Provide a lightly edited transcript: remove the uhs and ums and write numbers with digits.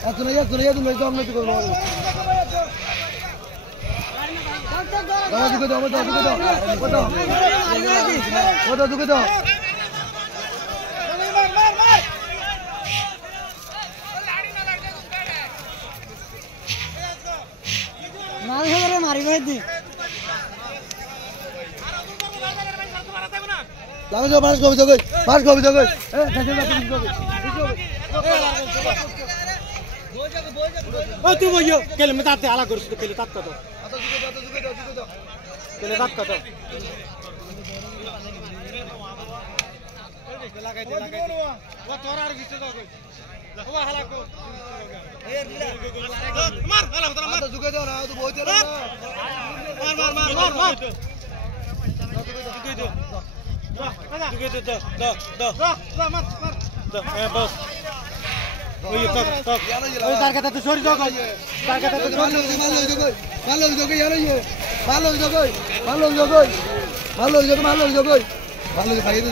এত না তুমি জম না তো করো দাও দুকে দাও কত দুকে দাও মারি হবে মারি ভাই দি লাগো যাও পাস কবি জগই এ দেখে না তুমি জগই ओ तू भैया केले में ताते आला करू केले तात का तो केले तात का तो लगाई वो तोरार गिसे दो कोई वो हला को मार हला बता मार जुगे दो ना तो बहुत चलो मार जुगे दो मार बस ওই তার কথা তো সরি দাও তার কথা তো ভালো জগই খাইয়ে দে